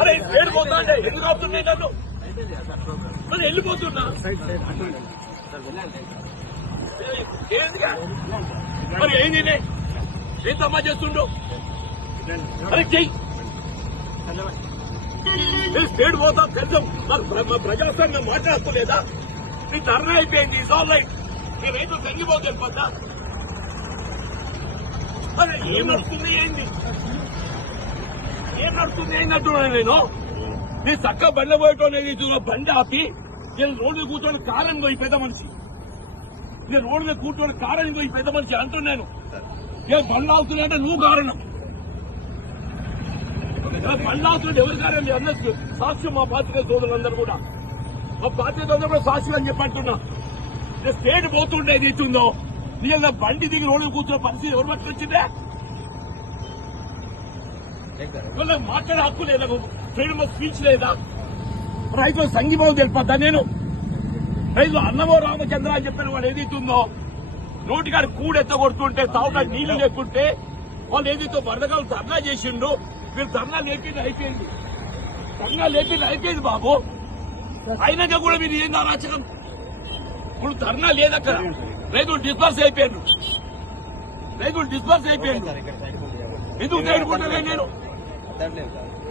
అరే ఏడిపోతా అంటే ఎందుకు ఆపుతున్నాయి నన్ను? మరి వెళ్ళిపోతున్నా ఏందిగా? మరి ఏంది ఏం తమ్మా చేస్తుండో? అరే చెయ్యి స్పీడ్ పోతా తెలుసు. మరి ప్రజాస్వామ్యం మాట్లాడుకోలేదా? నీ ధర్నా అయిపోయింది. Is all right. నీ రైతులు తగ్గిపోతాను పద్దా. అరే ఏం నడుస్తుంది ఏంది? ఏం నడుస్తుంది ఏంది అంటున్నాను నేను. నీ చక్క బండి పోయటం బండి ఆపి నేను రోడ్డు కూర్చొని కారం పోయి పెద్ద మనిషి. నేను రోడ్డు మీద కూర్చొని కారం పోయి పెద్ద మనిషి అంటున్నాను. నేను బండ్లు అవుతున్నాయంటే నువ్వు కారణం. బండ్లు అవుతుంటే ఎవరి కారణం? అందరూ సాక్ష్యం. మా పార్టీ సోదరులందరూ కూడా, మా పార్టీ సోదరులు కూడా సాక్షి అని చెప్పి అంటున్నా. స్టేట్ పోతుండే ఏదైతుందో నీళ్ళ బండి దిగి రోడ్డు కూర్చున్న పరిస్థితి ఎవరు పట్టుకొచ్చిందే? వాళ్ళకి మాట్లాడే హక్కు లేదా? ఫ్రీడమ్ ఆఫ్ స్పీచ్ లేదా? రైతులు సంఘీభావం తెలిపద్దా? నేను రైతులు అన్నమో రామచంద్ర అని చెప్పిన వాడు ఏదైతుందో నోటికాడు కూడెత్త కొడుతుంటే తావుకాడు నీళ్లు లేకుంటే వాళ్ళు ఏదైతే వరదగాలు ధర్నా చేసిండు. మీరు ధర్నా లేపింది అయిపోయింది. ధర్నా లేపింది అయిపోయింది బాబు. అయినాక కూడా మీరు ఏంది అరాచకం? ఇప్పుడు ధర్నా లేదక్కడ. రైతులు డిస్పర్స్ అయిపోయారు. ఎందుకు తేడుకుంటానే నేను?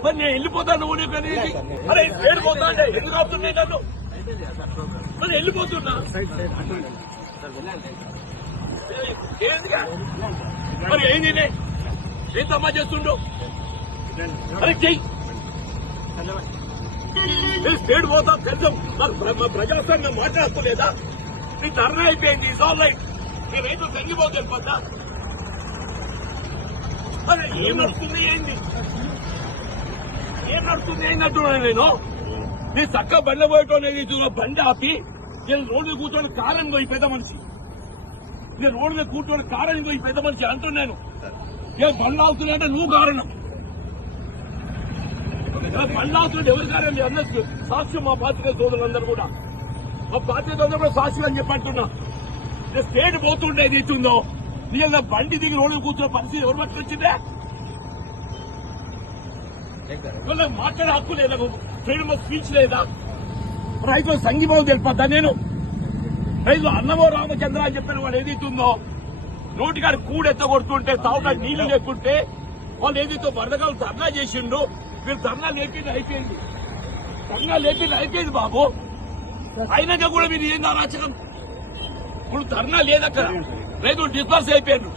మరి నేను వెళ్ళిపోతాను. నువ్వు అనేది అరే ఏడిపోతా అంటే ఎందుకు ఆపుతున్నాయి నన్ను? మరి వెళ్ళిపోతున్నా ఏందిగా? మరి ఏంది ఏం తమ్మా చేస్తుండో? అరే చెయ్యి స్పీడ్ పోతా తెలుసు. మరి ప్రజాస్వామ్యం మాట్లాడుకోలేదా? నీ ధర్నా అయిపోయింది. Is all right. నీ రైతులు తగ్గిపోతాను పద్దా. అరే ఏం నడుస్తుంది ఏంది? ఏం నడుస్తుంది ఏంది అంటున్నాను నేను. నీ చక్క బండి పోయటం బండి ఆపి నేను రోడ్డు కూర్చొని కారం పోయి పెద్ద మనిషి. నేను రోడ్డు మీద కూర్చొని కారం పోయి పెద్ద మనిషి అంటున్నాను. నేను బండ్లు అవుతున్నాయంటే నువ్వు కారణం. బండ్లు అవుతుంటే ఎవరి కారణం? అందరూ సాక్ష్యం. మా పార్టీ సోదరులందరూ కూడా, మా పార్టీ సోదరులు కూడా సాక్షి అని చెప్పి అంటున్నా. స్టేట్ పోతుండే ఏదైతుందో నీళ్ళ బండి దిగి రోడ్డు కూర్చున్న పరిస్థితి ఎవరు పట్టుకొచ్చిందే? వాళ్ళకి మాట్లాడే హక్కు లేదా? ఫ్రీడమ్ ఆఫ్ స్పీచ్ లేదా? రైతులు సంఘీభావం తెలిపద్దా? నేను రైతులు అన్నమో రామచంద్ర అని చెప్పిన వాడు ఏదైతుందో నోటికాడు కూడెత్త కొడుతుంటే తావుకాడు నీళ్లు లేకుంటే వాళ్ళు ఏదైతే వరదగాలు ధర్నా చేసిండు. మీరు ధర్నా లేపింది అయిపోయింది బాబు. అయినాక కూడా మీరు ఏంది అరాచకం? ఇప్పుడు ధర్నా లేదక్కడ. రైతులు డిస్పర్స్ అయిపోయారు.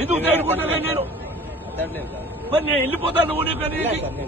ఎందుకు తేడుకుంటానే నేను? మరి నేను వెళ్ళిపోతాను. నువ్వు అనేది